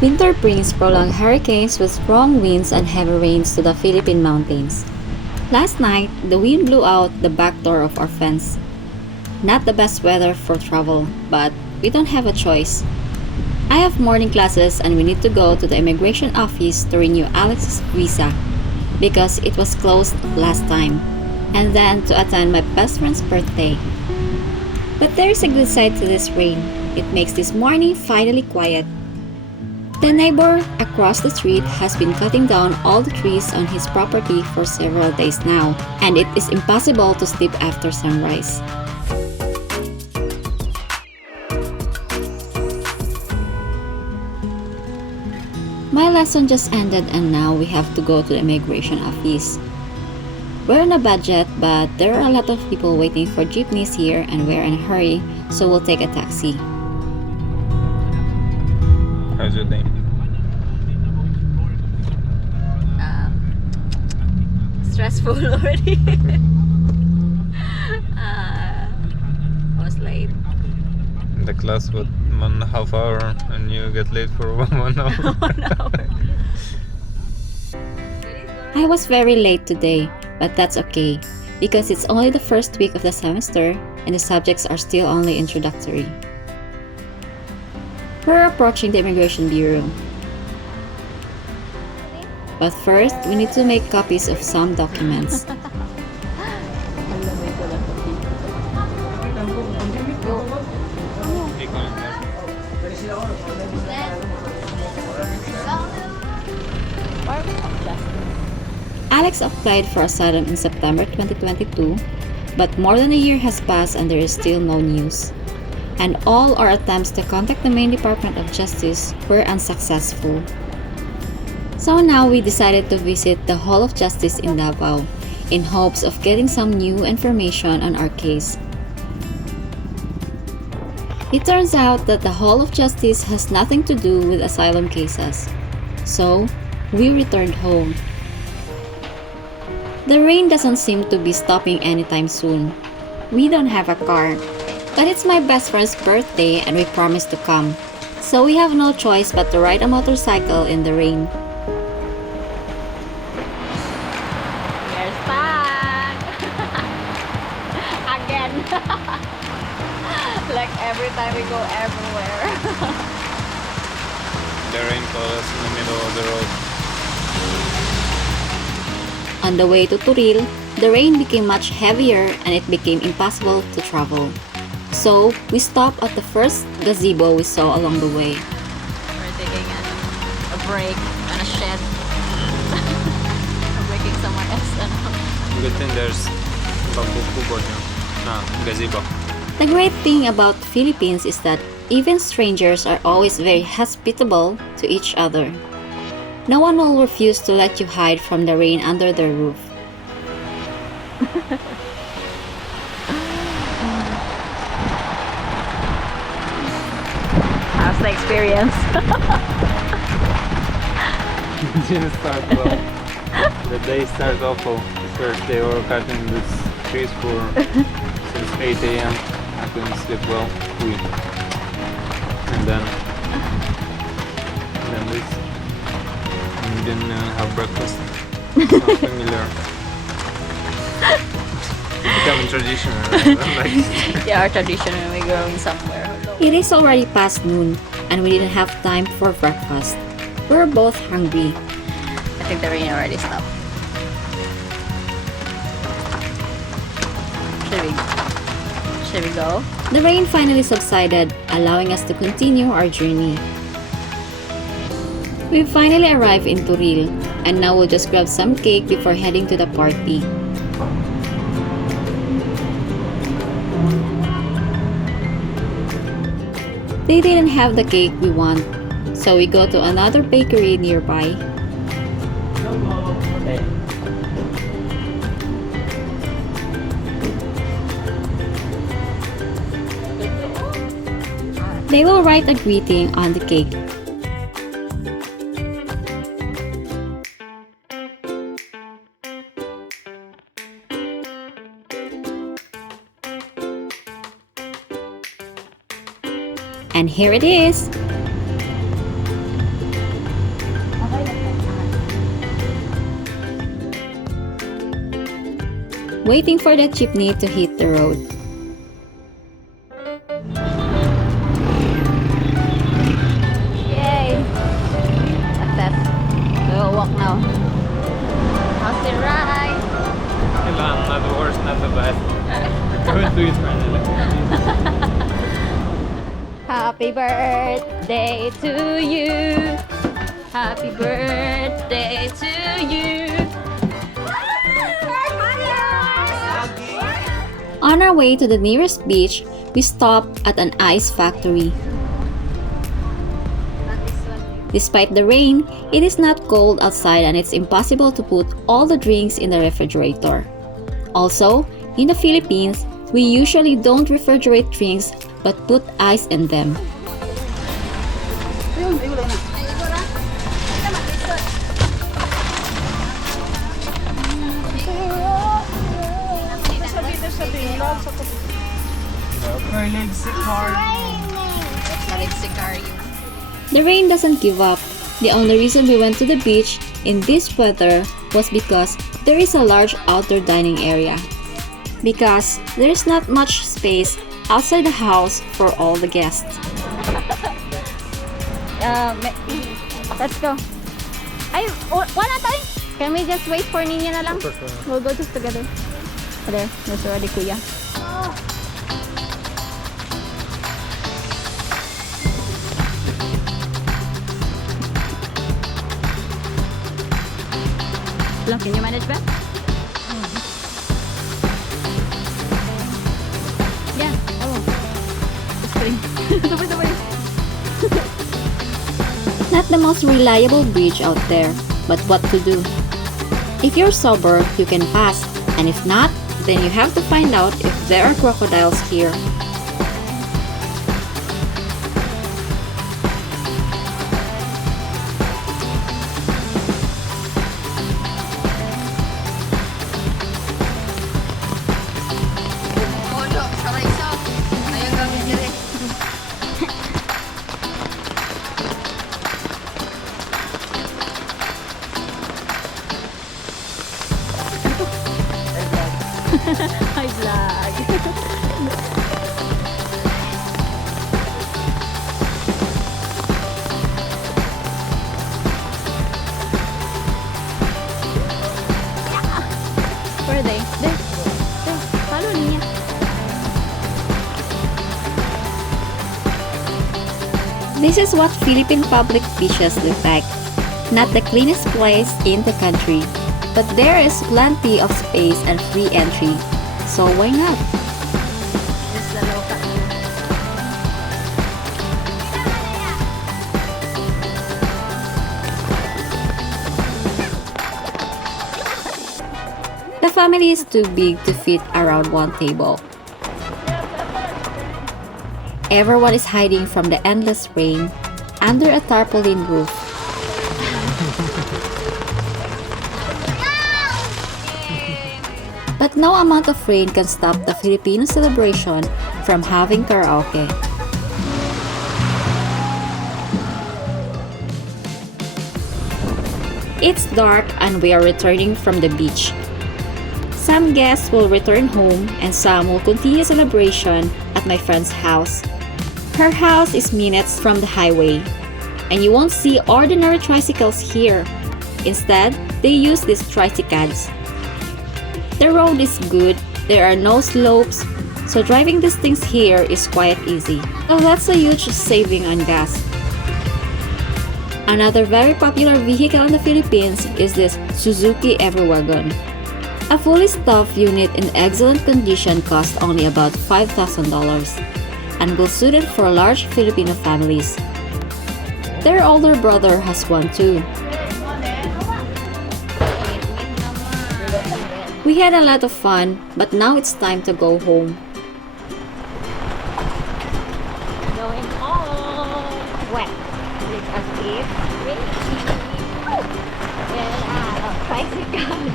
Winter brings prolonged hurricanes with strong winds and heavy rains to the Philippine mountains. Last night, the wind blew out the back door of our fence. Not the best weather for travel, but we don't have a choice. I have morning classes and we need to go to the immigration office to renew Alex's visa because it was closed last time, and then to attend my best friend's birthday. But there is a good side to this rain. It makes this morning finally quiet. The neighbor across the street has been cutting down all the trees on his property for several days now, and it is impossible to sleep after sunrise. My lesson just ended and now we have to go to the immigration office. We're on a budget, but there are a lot of people waiting for jeepneys here and we're in a hurry, so we'll take a taxi. How's your day? Stressful already. Was late. The class was 1.5 hour and you get late for 1 hour. I was very late today, but that's okay because it's only the first week of the semester and the subjects are still only introductory. We're approaching the Immigration Bureau. But first, we need to make copies of some documents. Alex applied for asylum in September 2022, but more than a year has passed and there is still no news. And all our attempts to contact the Maine Department of Justice were unsuccessful. So now we decided to visit the Hall of Justice in Davao in hopes of getting some new information on our case. It turns out that the Hall of Justice has nothing to do with asylum cases. So, we returned home. The rain doesn't seem to be stopping anytime soon. We don't have a car, but it's my best friend's birthday and we promised to come. So we have no choice but to ride a motorcycle in the rain. We're stuck! Again! Like every time we go everywhere. The rain caught us in the middle of the road. On the way to Turil, the rain became much heavier and it became impossible to travel. So, we stopped at the first gazebo we saw along the way. We're taking a break on a shed. We're breaking somewhere else. Good thing there's bamboo kubo here. Gazebo. The great thing about the Philippines is that even strangers are always very hospitable to each other. No one will refuse to let you hide from the rain under their roof. How's the experience? It didn't start well. The day started awful. The first day we were cutting these trees since 8 a.m. I couldn't sleep well. And then this. And we didn't have breakfast. Sounds familiar. Becoming tradition. Like Yeah, our tradition when we're going somewhere. It is already past noon and we didn't have time for breakfast. We're both hungry. I think the rain already stopped. Should we go? The rain finally subsided, allowing us to continue our journey. We finally arrived in Turil, and now we'll just grab some cake before heading to the party. They didn't have the cake we want, so we go to another bakery nearby. They will write a greeting on the cake. And here it is! waiting for the jeepney to hit the road. Yay! Success. We'll walk now. How's the ride? Not the worst, not the best. We'll do it finally. Happy birthday to you. Happy birthday to you. On our way to the nearest beach, we stopped at an ice factory. Despite the rain, it is not cold outside and it's impossible to put all the drinks in the refrigerator. Also, in the Philippines, we usually don't refrigerate drinks but put ice in them. The rain doesn't give up. The only reason we went to the beach in this weather was because there is a large outdoor dining area. Because there is not much space outside the house for all the guests. Let's go. Ay, wala tayo. Can we just wait for Nina na lang? We'll go just together. There, there's already Kuya. Lang, can you manage that? Yeah, oh. Just kidding. Sabay. Not the most reliable bridge out there, but what to do? If you're sober, you can pass, and if not, then you have to find out if there are crocodiles here. Hi vlog. Where are they? There. Follow niya. This is what Philippine public beaches look like. Not the cleanest place in the country, but there is plenty of space and free entry, so why not? The family is too big to fit around one table. Everyone is hiding from the endless rain under a tarpaulin roof. But no amount of rain can stop the Filipino celebration from having karaoke. It's dark and we are returning from the beach. Some guests will return home and some will continue celebration at my friend's house. Her house is minutes from the highway, and you won't see ordinary tricycles here. Instead, they use these tricycles. The road is good, there are no slopes, so driving these things here is quite easy. So that's a huge saving on gas. Another very popular vehicle in the Philippines is this Suzuki Everwagon. A fully stuffed unit in excellent condition costs only about $5,000 and will suit it for large Filipino families. Their older brother has one too. We had a lot of fun, but now it's time to go home. Going home. Wet. Because it's raining. Yeah, bicycle.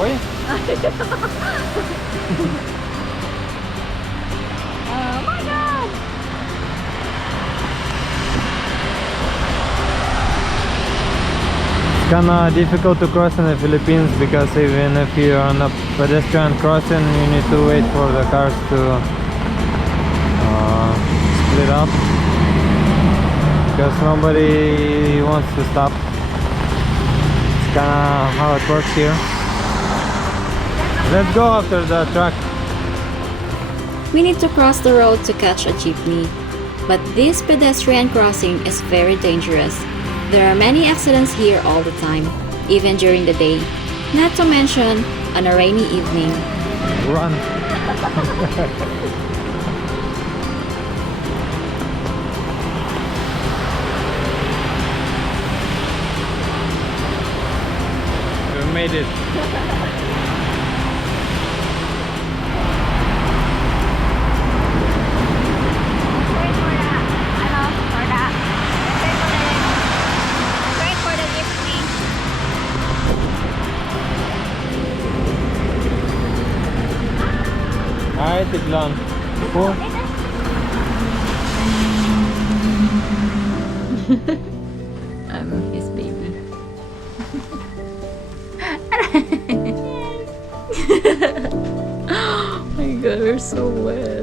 Oi? Oh my god! kinda difficult to cross in the Philippines because even if you're on a pedestrian crossing, you need to wait for the cars to split up because nobody wants to stop. It's kinda how it works here. Let's go after the truck. We need to cross the road to catch a jeepney, but this pedestrian crossing is very dangerous. There are many accidents here all the time, even during the day, not to mention on a rainy evening. Run. We made it. Wait for the jeepney. Hi, Tiglan. Cool. I'm his baby. Oh my god, we're so wet.